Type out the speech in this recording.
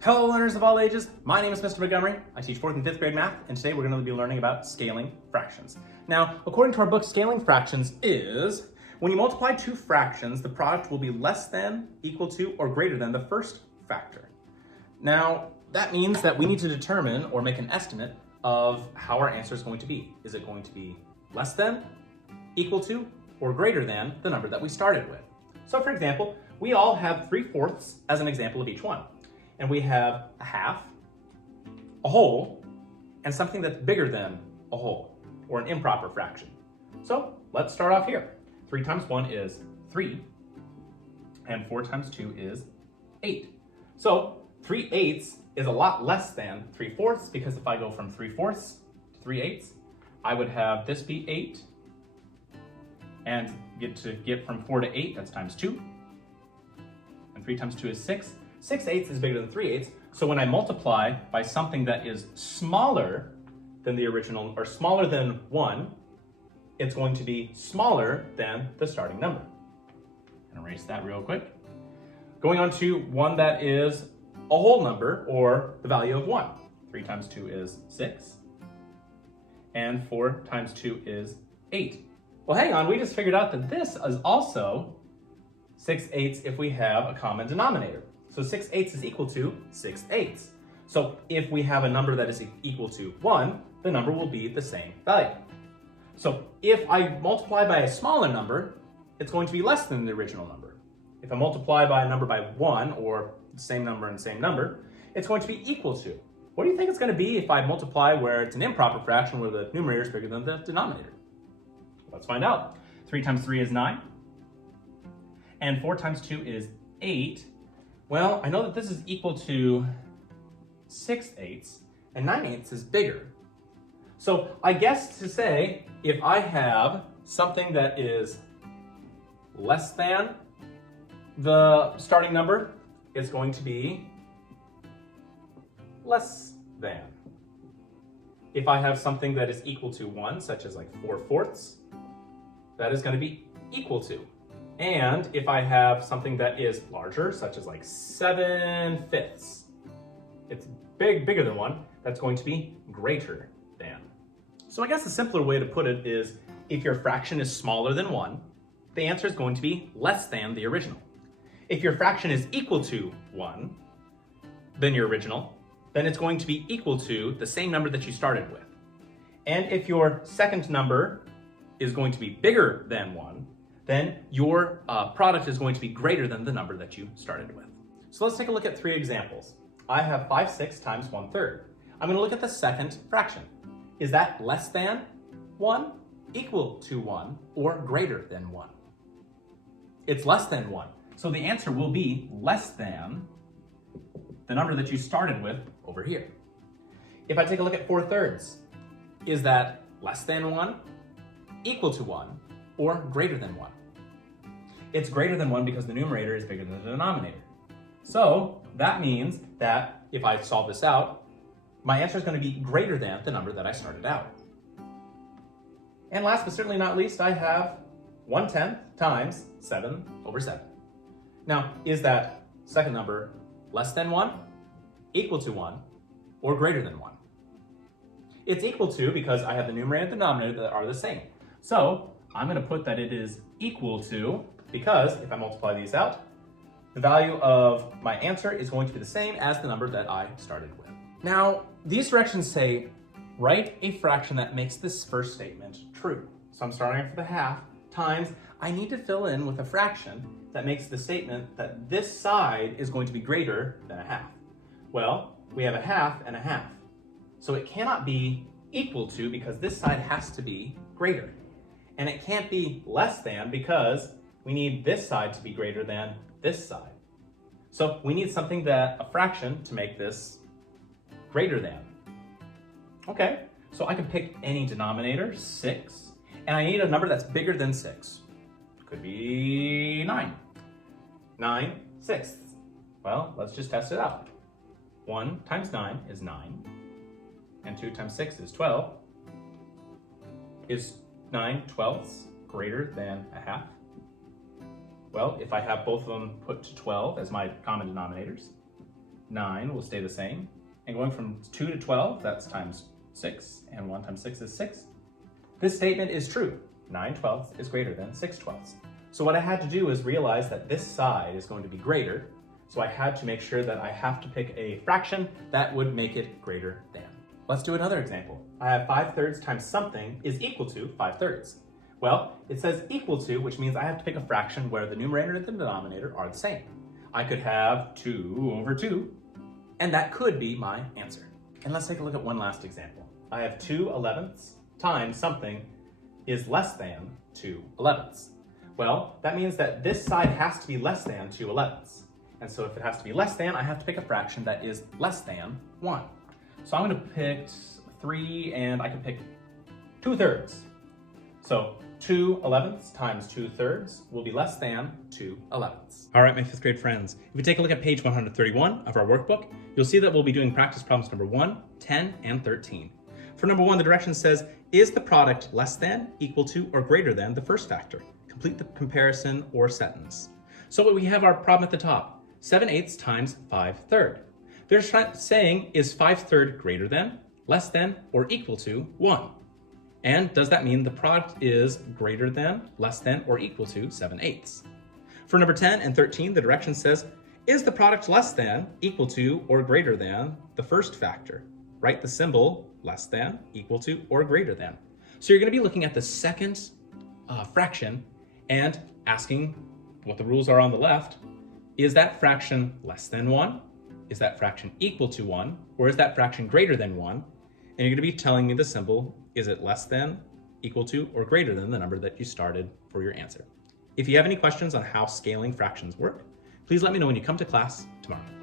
Hello learners of all ages, my name is Mr. Montgomery. I teach 4th and 5th grade math, and today we're going to be learning about scaling fractions. Now, according to our book, scaling fractions is when you multiply two fractions, the product will be less than, equal to, or greater than the first factor. Now, that means that we need to determine or make an estimate of how our answer is going to be. Is it going to be less than, equal to, or greater than the number that we started with? So for example, we all have 3/4 as an example of each one. And we have a half, a whole, and something that's bigger than a whole, or an improper fraction. So let's start off here. 3 times 1 is 3, and 4 times 2 is 8. So 3/8 is a lot less than 3/4, because if I go from 3/4 to 3/8, I would have this be 8, and get from 4 to 8, that's times 2, and 3 times 2 is 6. 6/8 is bigger than 3/8, so when I multiply by something that is smaller than the original, or smaller than 1, it's going to be smaller than the starting number. I'm gonna erase that real quick. Going on to one that is a whole number, or the value of 1. 3 times 2 is 6, and 4 times 2 is 8. Well, hang on, we just figured out that this is also 6/8 if we have a common denominator. So 6/8 is equal to 6/8. So if we have a number that is equal to 1, the number will be the same value. So if I multiply by a smaller number, it's going to be less than the original number. If I multiply by a number by 1, or the same number and same number, it's going to be equal to. What do you think it's going to be if I multiply where it's an improper fraction where the numerator is bigger than the denominator? Let's find out. 3 times 3 is 9, and 4 times 2 is 8. Well, I know that this is equal to 6/8, and 9/8 is bigger. So I guess to say, if I have something that is less than the starting number, it's going to be less than. If I have something that is equal to 1, such as like 4/4, that is going to be equal to. And if I have something that is larger, such as like 7/5, it's bigger than 1, that's going to be greater than. So I guess the simpler way to put it is, if your fraction is smaller than 1, the answer is going to be less than the original. If your fraction is equal to 1 than your original, then it's going to be equal to the same number that you started with. And if your second number is going to be bigger than 1, then your product is going to be greater than the number that you started with. So let's take a look at 3 examples. I have 5/6 times 1/3. I'm going to look at the second fraction. Is that less than 1, equal to 1, or greater than 1? It's less than 1. So the answer will be less than the number that you started with over here. If I take a look at 4/3, is that less than 1, equal to 1, or greater than 1? It's greater than 1 because the numerator is bigger than the denominator. So that means that if I solve this out, my answer is going to be greater than the number that I started out. And last but certainly not least, I have 1/10 times 7/7. Now, is that second number less than 1, equal to 1, or greater than 1? It's equal to, because I have the numerator and the denominator that are the same. So I'm going to put that it is equal to, because if I multiply these out, the value of my answer is going to be the same as the number that I started with. Now, these directions say, write a fraction that makes this first statement true. So I'm starting off with a half times, I need to fill in with a fraction that makes the statement that this side is going to be greater than a half. Well, we have a half and a half. So it cannot be equal to, because this side has to be greater. And it can't be less than, because we need this side to be greater than this side. So we need something a fraction to make this greater than. Okay, so I can pick any denominator, 6, and I need a number that's bigger than 6. Could be 9. 9/6. Well, let's just test it out. 1 times 9 is 9, and 2 times 6 is 12. Is 9/12 greater than a half? Well, if I have both of them put to 12 as my common denominators, 9 will stay the same. And going from 2 to 12, that's times 6, and 1 times 6 is 6. This statement is true. 9/12 is greater than 6/12. So what I had to do is realize that this side is going to be greater, so I had to make sure that I have to pick a fraction that would make it greater than. Let's do another example. I have 5/3 times something is equal to 5/3. Well, it says equal to, which means I have to pick a fraction where the numerator and the denominator are the same. I could have 2/2, and that could be my answer. And let's take a look at one last example. I have 2/11 times something is less than 2/11. Well, that means that this side has to be less than 2/11. And so if it has to be less than, I have to pick a fraction that is less than 1. So I'm going to pick 3, and I can pick 2/3. So 2/11 times 2/3 will be less than 2/11. All right, my 5th grade friends, if we take a look at page 131 of our workbook, you'll see that we'll be doing practice problems number 1, 10, and 13. For number 1, the direction says, is the product less than, equal to, or greater than the first factor? Complete the comparison or sentence. So we have our problem at the top, 7/8 times 5/3. They're saying, is 5/3 greater than, less than, or equal to 1? And does that mean the product is greater than, less than, or equal to 7/8? For number 10 and 13, the direction says, is the product less than, equal to, or greater than the first factor? Write the symbol less than, equal to, or greater than. So you're going to be looking at the second fraction and asking what the rules are on the left. Is that fraction less than 1? Is that fraction equal to 1? Or is that fraction greater than 1? And you're going to be telling me the symbol, is it less than, equal to, or greater than the number that you started for your answer. If you have any questions on how scaling fractions work, please let me know when you come to class tomorrow.